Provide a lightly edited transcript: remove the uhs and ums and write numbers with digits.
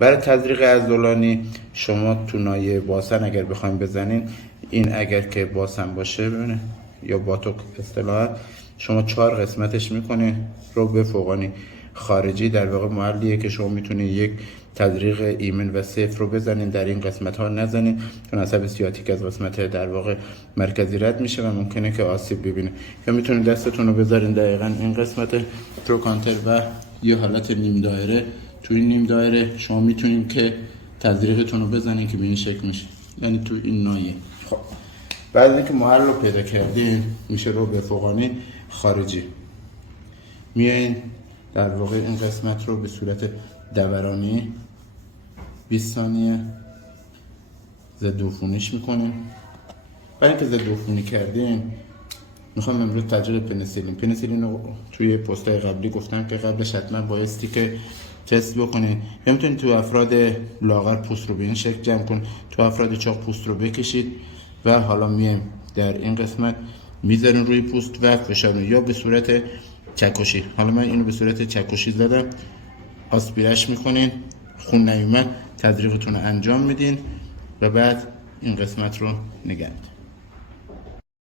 برای تزریق عضلانی شما تو نایه باسن اگر بخوایم بزنین، این اگر که باسن باشه ببینه یا باتوک اصطلاحا، شما 4 قسمتش میکنین. ربع فوقانی خارجی در واقع محلیه که شما میتونید یک تزریق ایمن و سیف رو بزنین، در این قسمت ها نزنین چون عصب سیاتیک از قسمت در واقع مرکزی رد میشه و ممکنه که آسیب ببینه. یا میتونید دستتون رو بذارین دقیقاً این قسمت تروکانتر و یه حالت نیم دایره. تو این نیم دایره شما میتونید که تزریقتون رو بزنین که به این شکل میشه، یعنی تو این نایه. خب بعد اینکه محل رو پیدا کردین، میشه رو به فوقانی خارجی، میایین در واقع این قسمت رو به صورت دورانی 20 ثانیه ضد عفونیش میکنیم. برای اینکه ضد عفونی کردیم میخوام امروز تزریق پنیسیلین رو توی پستای قبلی گفتم که قبلش حتما بایستی که تست بکنید. یا میتونید تو افراد لاغر پوست رو به این شکل جمع کن، تو افراد چاق پوست رو بکشید و حالا میایم در این قسمت میذارین روی پوست و فشار یا به صورت چکشی. حالا من اینو به صورت چکشی زدم، آسپیرش میکنین، خون نیومد تزریقتون رو انجام میدین و بعد این قسمت رو نگه